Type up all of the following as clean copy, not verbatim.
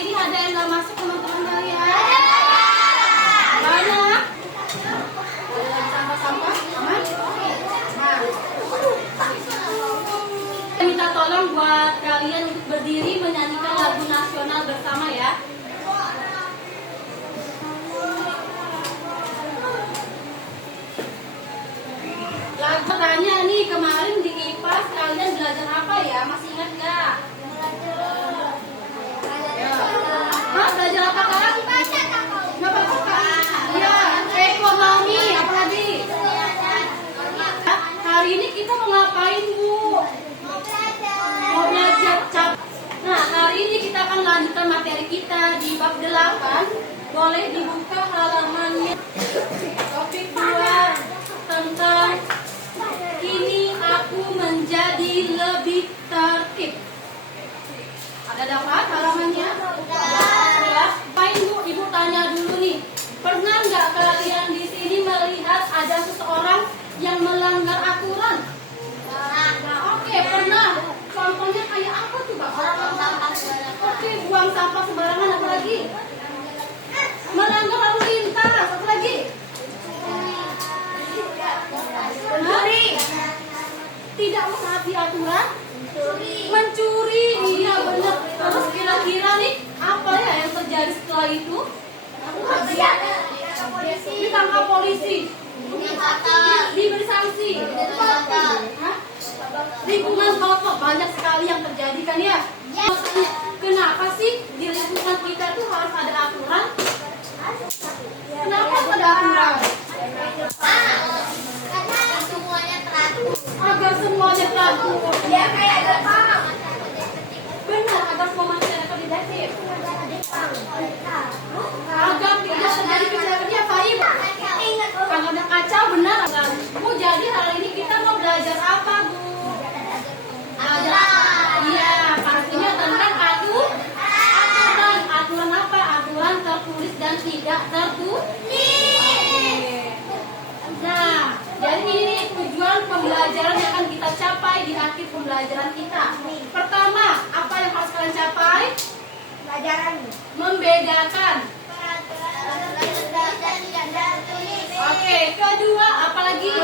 ini ada yang nggak masuk teman-teman kalian? Banyak. Sampah-sampah, aman? Nah, saya minta tolong buat kalian untuk berdiri menyanyikan lagu nasional bersama ya. Lagu tanya nih, kemarin di IPAS kalian belajar apa ya? Masih ingat nggak? Belajar apa kak? Nggak apa-apa kak? Iya, ekonomi, apa lagi? Hari ini kita mau ngapain bu? Mau belajar cap. Nah, hari ini kita akan lanjutkan materi kita di bab 8. Boleh dibuka halamannya. Topik 2 tentang kini aku menjadi lebih tertib. Ada dapat halamannya? Ya. Baik bu, ibu tanya dulu nih. Pernah nggak kalian di sini melihat ada seseorang yang melanggar aturan? Oke, pernah. Contohnya kayak apa tuh Pak? Oke, buang sampah sembarangan, apa lagi? Melanggar lalu lintas, apa lagi? Mencuri. Tidak mentaati aturan? Mencuri. Iya benar. Terus kira-kira nih apa ya yang terjadi setelah itu? Ditangkap polisi. Diberi sanksi. Lingkungan kotor banyak sekali yang terjadi kan ya? Kenapa sih di lingkungan kita tuh harus ada aturan? Kenapa harus ada aturan? Agar semuanya teratur. Ya kayak Jepang. Benar, agar semua masyarakat tertib. Agar tidak terjadi kejadian Faim. Kalau ada kacau benar. Bu, jadi hari ini kita mau belajar apa bu? Iya, pastinya tentang aturan. Aturan apa? Aturan tertulis dan tidak tertulis. Nah, jadi ini tujuan pembelajaran yang akan kita capai di akhir pembelajaran kita. Pertama, apa yang harus kalian capai? Pelajaran. Membedakan. Oke, kedua, apa lagi?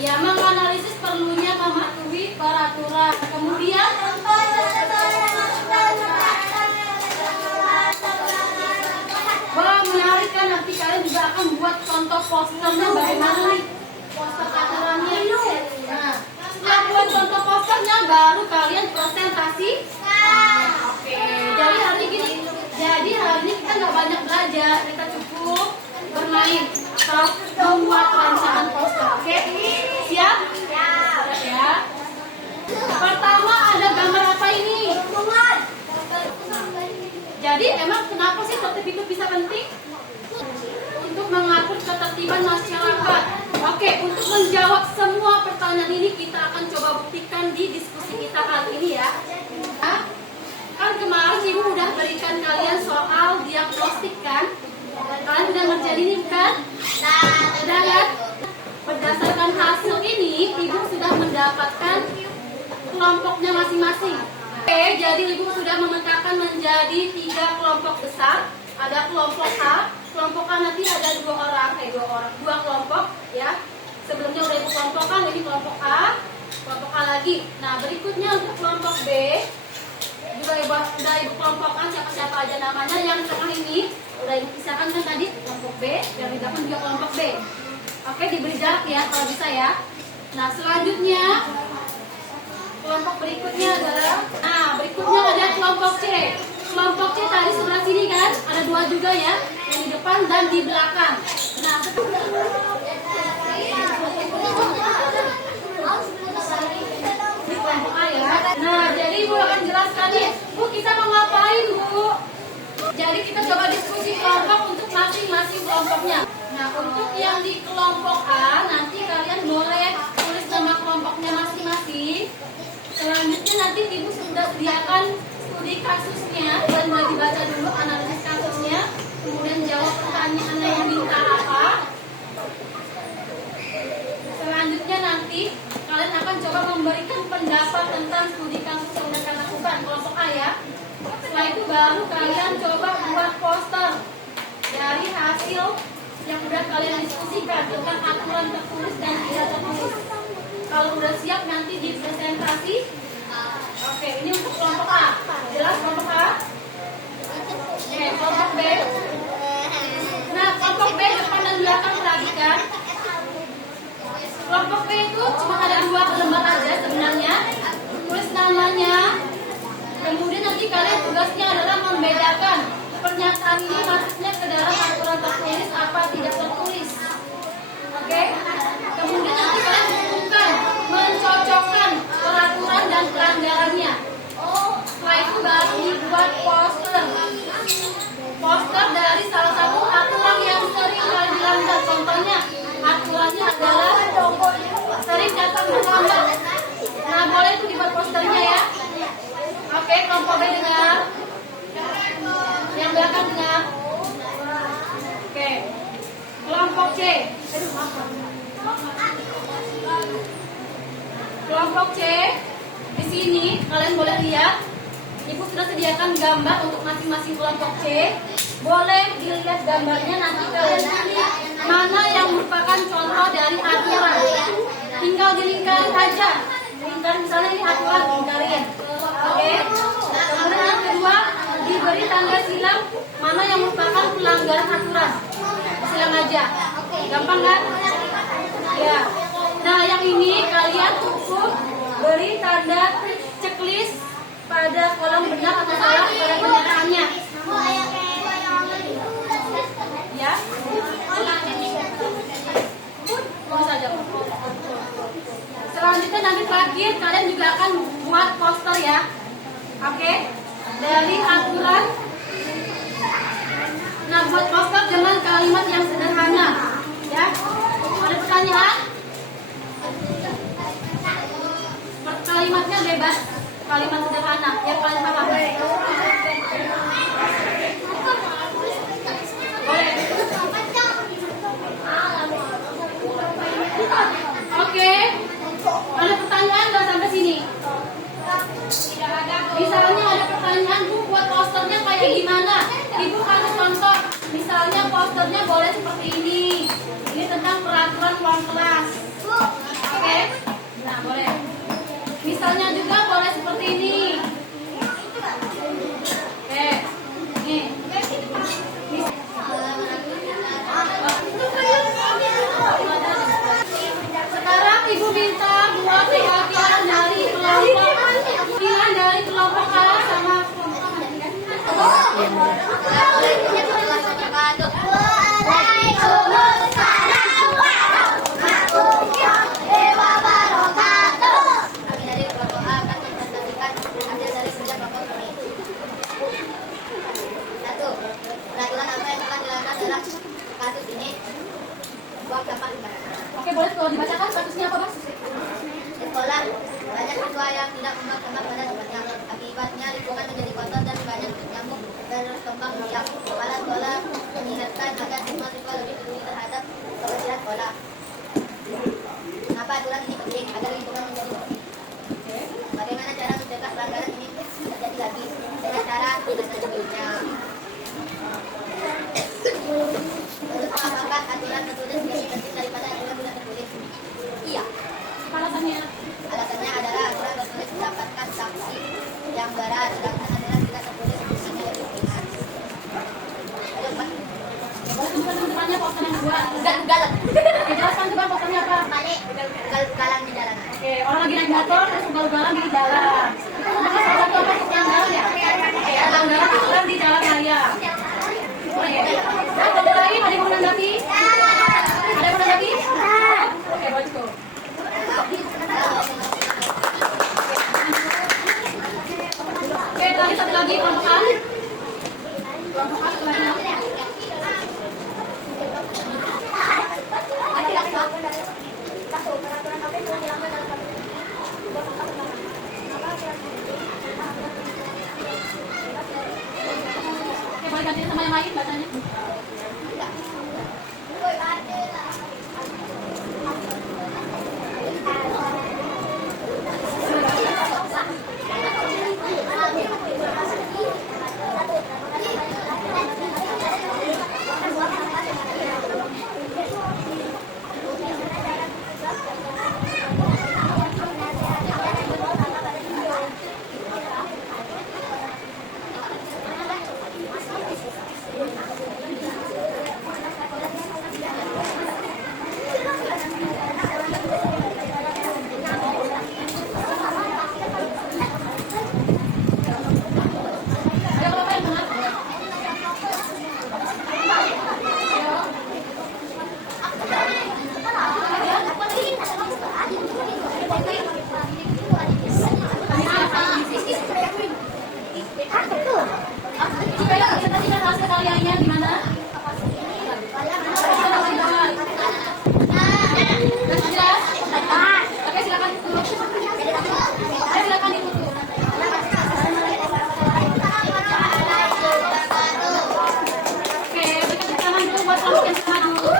Ya, menganalisis perlunya mematuhi peraturan. Kemudian wah, menarik kan, nanti kalian juga akan buat contoh posternya bagaimana nih poster aturannya. Nah, setelah buat contoh posternya baru kalian presentasi. Oke, jadi hari ini kita nggak banyak belajar, kita cukup bermain atau membuat rancangan poster. Oke, siap? Ya. Pertama ada gambar apa ini? Jadi emang kenapa sih tertib itu bisa penting? Untuk mengatur ketertiban masyarakat. Oke, untuk menjawab semua pertanyaan ini kita akan coba buktikan di diskusi kita kali ini ya. Kan kemarin ibu udah berikan kalian soal diagnostik kan? Kalian udah ngerjain ini kan? Udah kan? Berdasarkan hasil ini ibu sudah mendapatkan kelompoknya masing-masing. Oke, jadi ibu sudah memetakan menjadi 3 kelompok besar. Ada kelompok A, kelompok A nanti ada 2 kelompok ya. Sebelumnya udah ibu kelompokkan, ini kelompok A lagi. Nah, berikutnya untuk kelompok B juga udah ibu kelompokkan siapa-siapa aja namanya. Yang tengah ini udah ibu pisahkan kan tadi kelompok B, yang di belakang juga kelompok B. Oke, diberi jarak ya kalau bisa ya. Nah, selanjutnya kelompok berikutnya adalah, berikutnya ada kelompok C. Kelompok C tadi sebelah sini kan, ada 2 juga ya, yang di depan dan di belakang. Nah, di kelompok A ya. Nah, jadi ibu akan jelaskan nih, bu kita mau ngapain bu? Jadi kita coba diskusi kelompok untuk masing-masing kelompoknya. Nah, untuk yang di kelompok A nanti kalian boleh tulis nama kelompoknya masing-masing. Selanjutnya nanti ibu sudah sediakan studi kasusnya dan boleh dibaca dulu analisis kasusnya. Kemudian jawab pertanyaannya yang minta apa. Selanjutnya nanti kalian akan coba memberikan baru kalian coba buat poster dari hasil yang udah kalian diskusikan dengan aturan tertulis dan tidak tertulis. Kalau udah siap nanti di presentasi. Oke, ini untuk kelompok A. Jelas kelompok A? Oke, kelompok B. Nah, kelompok B depan dan belakang perhatikan. Kelompok B itu cuma ada 2 lembar aja sebenarnya. Tulis namanya. Kemudian nanti kalian tugasnya adalah membedakan pernyataan ini masuknya ke dalam aturan tertulis apa tidak tertulis. Oke? Kemudian nanti kalian menentukan, mencocokkan peraturan dan pelanggarannya. Setelah itu baru dibuat poster. Poster dari salah satu aturan yang sering kali dilanggar. Contohnya, aturannya adalah sering datang terlambat. Nah, boleh itu dibuat posternya ya. Oke, kelompok B dengar. Yang belakang dengar. Oke. Kelompok C. Kelompok C. Di sini kalian boleh lihat. Ibu sudah sediakan gambar untuk masing-masing kelompok C. Boleh dilihat gambarnya, nanti kalian pilih mana yang merupakan contoh dari aturan. Tinggal dilingkarin aja. Lingkarin, misalnya ini aturan, lingkarin. Oke. Kemudian yang kedua, diberi tanda silang mana yang merupakan pelanggaran aturan. Silang aja. Gampang kan? Ya. Nah, yang ini kalian cukup beri tanda checklist pada kolom benar atau salah pada kenyataannya. Ya. Terus saja. Selanjutnya nanti terakhir kalian juga akan buat poster ya. Oke. Dari aturan. Nah, buat poster dengan kalimat yang sederhana. Ya. Ada pertanyaan? Kalimatnya bebas. Kalimat sederhana yang kalian paham. Boleh. Oke. Ada pertanyaan nggak sampai sini? Misalnya ada pertanyaan, Bu, buat posternya kayak gimana? Ibu kasih contoh. Misalnya posternya boleh seperti ini. Ini tentang peraturan ruang kelas. Oke? Nah, boleh. Misalnya juga boleh seperti ini. Oke. Nih. Sekarang Ibu minta buat perwakilan dari kelompok A sama Oke, boleh kalau dibacakan kasusnya apa, Mas? Sekolah banyak siswa yang tidak membuang sampah pada tempatnya. Akibatnya lingkungan menjadi kotor dan banyak nyamuk berkembang biak. Kepala sekolah mengingatkan agar siswa-siswa lebih peduli terhadap kebersihan sekolah. Kenapa aturan ini penting? Agar lingkungan menjadi bersih. Bagaimana cara mencegah pelanggaran ini terjadi lagi? Dengan cara sebelumnya. Terus apakah aturan tertulis lebih penting daripada aturan tidak tertulis? Iya. Alasannya adalah aturan tertulis mendapatkan sanksi yang berat, sedangkan aturan tidak tertulis sanksinya lebih ringan. boleh tunjukkan teman-temannya poster yang kedua. Ugal-ugalan. Oke, jelaskan juga posternya apa? Balik, ugal-ugalan di jalan. Oke, orang lagi naik motor terus ugal-ugalan di jalan. Itu merupakan salah satu apa pelanggaran ya? Oke, pelanggaran aturan di jalan raya. Boleh ya? Ada lagi? Ada yang mau menanggapi? Ada yang mau menanggapi? Oke, boleh cukup. Oke, tadi satu lagi kelompok A. Kelompok A satu lagi. Oke, boleh ganti sama yang lain bacanya. Supaya presentasikan hasil karyanya gimana? Sudah jelas? Oke, silakan tutup. Silakan ditutup. Oke, berikan tepuk tangan dulu buat kelompok yang sama dulu.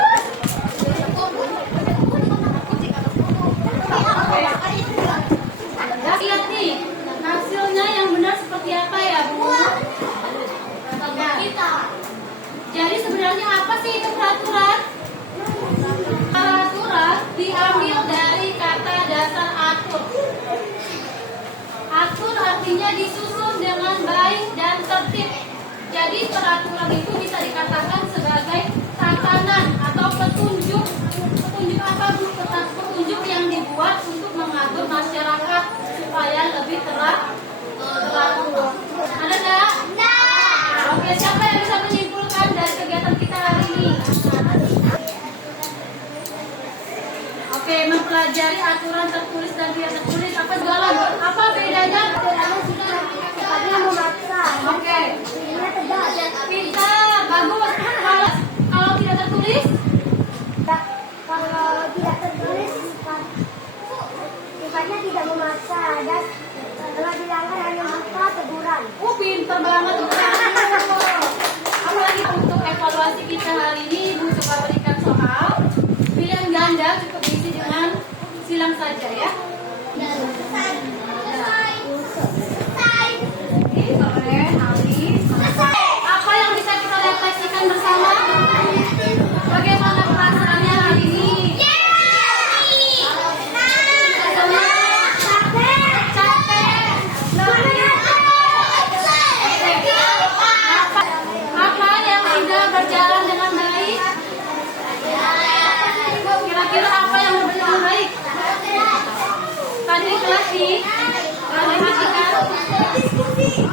Ya, lihat nih, hasilnya yang benar seperti apa ya, Bu? Jadi sebenarnya apa sih itu peraturan? Peraturan diambil dari kata dasar atur. Atur artinya disusun dengan baik dan tertib. Jadi peraturan itu bisa dikatakan sebagai tatanan atau petunjuk. Petunjuk apa, Bu? Petunjuk yang dibuat untuk mengatur masyarakat supaya lebih teratur. Ada nggak? Oke, siapa yang bisa menyimpulkan dari kegiatan kita hari ini? Oke, mempelajari aturan tertulis dan tidak tertulis apa jualan? Apa bedanya? Sifatnya memaksa. Oke, Ini tegas. pintar, bagus. Kalau tidak tertulis, Kalau tidak tertulis sifatnya tidak memaksa dan kalau dilanggar hanya berupa teguran. pintar banget. Apalagi untuk evaluasi kita hari ini, Ibu coba berikan soal. Pilihan ganda cukup diisi dengan silang saja ya. Apa yang bisa kita refleksikan bersama? Bagaimana perasaannya hari ini? Capek. Apa yang tidak berjalan dengan baik? Kira-kira apa yang berjalan baik? Tadi di kelas nih, perhatikan.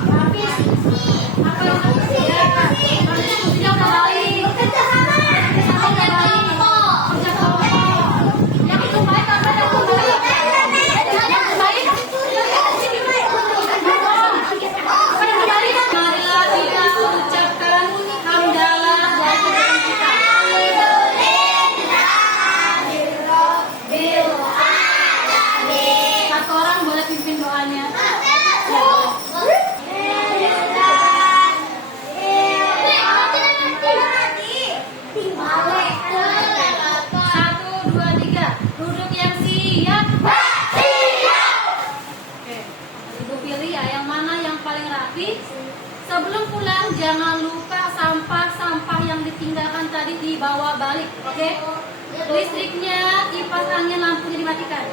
Habis. Apa yang ya, diskusinya udah baik. Kerja baik. Kerja kelompok. Yang itu baik apa yang itu baik? Yang baik. Apa yang baik? Marilah kita ucapkan hamdalah dari kegiatan kita. Satu orang boleh pimpin doanya. Satu, dua, tiga. Duduk yang siap. Oke, Ibu pilih ya yang mana yang paling rapi. Sebelum pulang jangan lupa sampah-sampah yang ditinggalkan tadi dibawa balik. Oke? Listriknya, kipas angin, lampunya dimatikan.